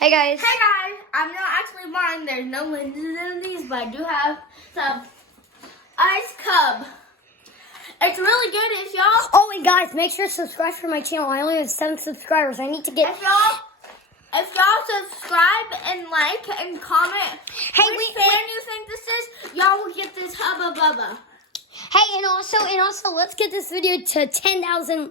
Hey guys. Hey guys, I'm not actually lying. There's no lenses in these, but I do have some ice cub. It's really good if y'all. Oh, and guys, make sure to subscribe for my channel. I only have 7 subscribers. I need to get. If y'all subscribe and like and comment which fan you think this is, y'all will get this Hubba Bubba. Hey, and also, let's get this video to 10,000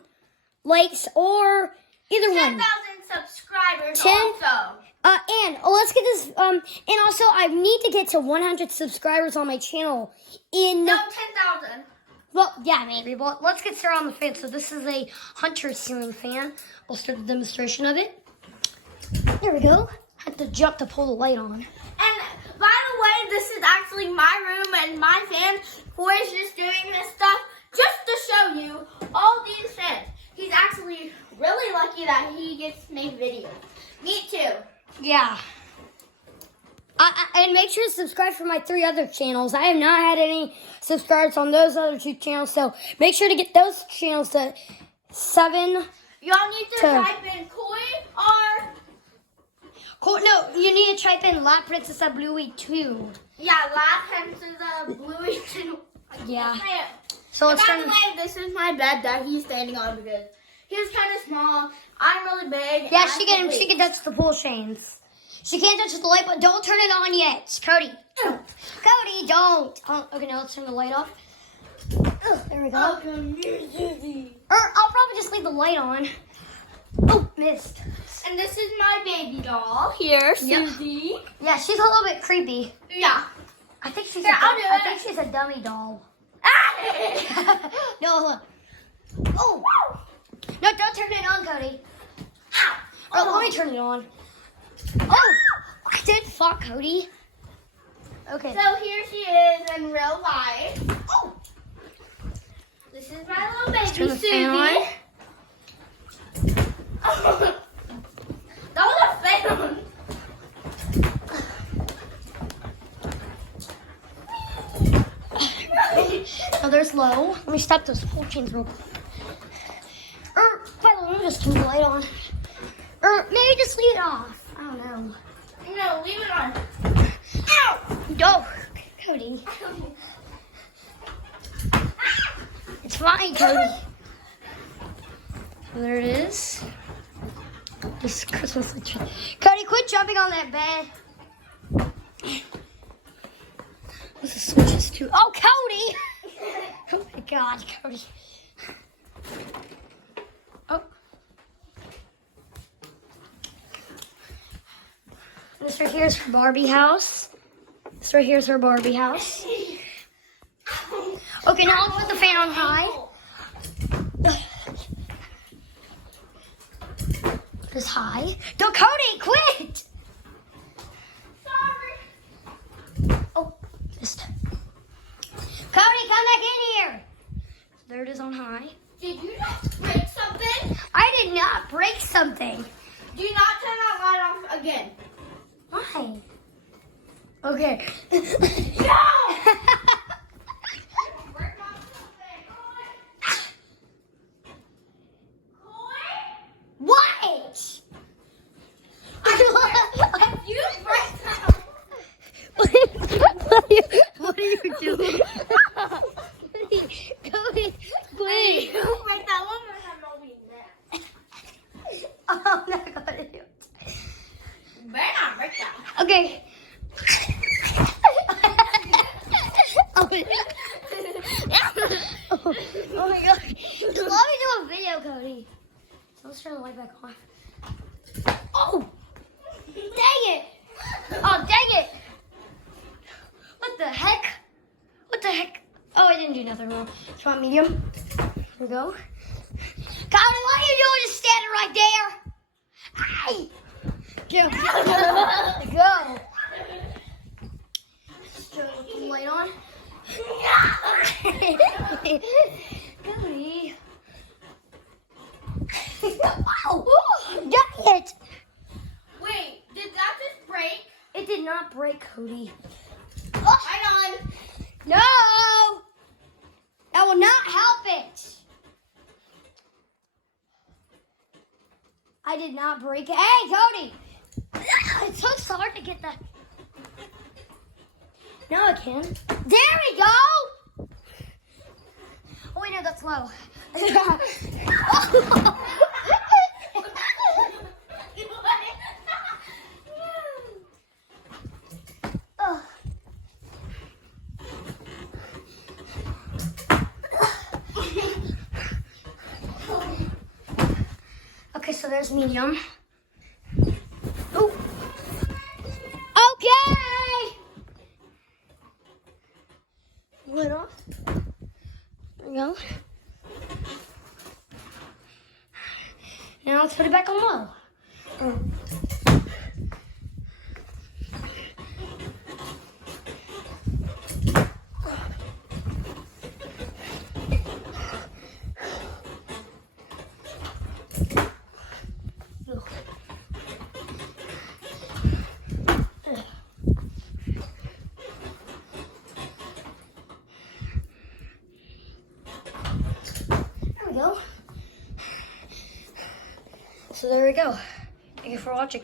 likes or either 10,000 one. subscribers 10? also. And let's get this. And also, I need to get to 100 subscribers on my channel. No, 10,000. Well, yeah, maybe. But let's get started on the fan. So this is a Hunter ceiling fan. We'll start the demonstration of it. There we go. Had to jump to pull the light on. And by the way, this is actually my room and my fan. Boy's just doing this stuff just to show you all these fans. He's actually really lucky that he gets to make videos. Me too. Yeah. And make sure to subscribe for my 3 other channels. I have not had any subscribers on those other 2 channels, so make sure to get those channels to 7. Y'all need to type in Koi or... No, you need to type in La Princesa Bluey 2. Yeah, La Princesa Bluey 2. Yeah. So let's by the way, this is my bed that he's standing on because he's kind of small. I'm really big. Yeah, she can touch the pool chains. She can't touch the light, but don't turn it on yet. Cody. Cody, don't. Okay, now let's turn the light off. There we go. I'll probably just leave the light on. Oh, missed. And this is my baby doll here, Susie. Yeah, she's a little bit creepy. Yeah. I think she's I think she's a dummy doll. Ah! No, look. Oh. No, don't turn it on, Cody. Ow. Oh, let me turn it on. Oh, I did fuck Cody. Okay. So here she is in real life. Oh. This is my little baby, turn the Susie. fan on. That was a fan. Oh, there's low. Let me stop those pool chains real quick. By the way, let me just turn the light on. Maybe just leave it off. I don't know. No, leave it on. Ow! No, Cody. It's fine, Cody. There it is. This Christmas tree. Cody, quit jumping on that bed. What's the switches to? Oh, Cody! Oh my God, Cody. Oh. This right here is her Barbie house. This right here is her Barbie house. Okay, now I'll put the fan on high. This high. No, Cody, quit! Sorry. Oh, missed. Cody, come back in here. There it is on high. Did you just break something? I did not break something. Do not turn that light off again. Why? Okay. No! What? If you break that, What are you doing? Cody, if you break that one more time, I'll be mad. I'm not gonna do it. You better not break that. Okay. Oh my God. Let me do a video, Cody. So let's turn the light back on. Oh! Dang it! Oh, dang it! What the heck? What the heck? Oh, I didn't do nothing wrong. It's on medium. Here we go. Cody, what are you doing just standing right there? Hey! Go. Go. Let's turn the light on. Cody. Wow! Dang it! Wait, did that just break? It did not break, Cody. Right on. No! That will not help it. I did not break it. Hey, Cody! get that. Now I can. There we go! Oh wait, no, that's low. Oh. Okay, so there's medium. Oh. Okay! Lid off. There we go. Now let's put it back on low. Oh. There we go. So there we go. Thank you for watching.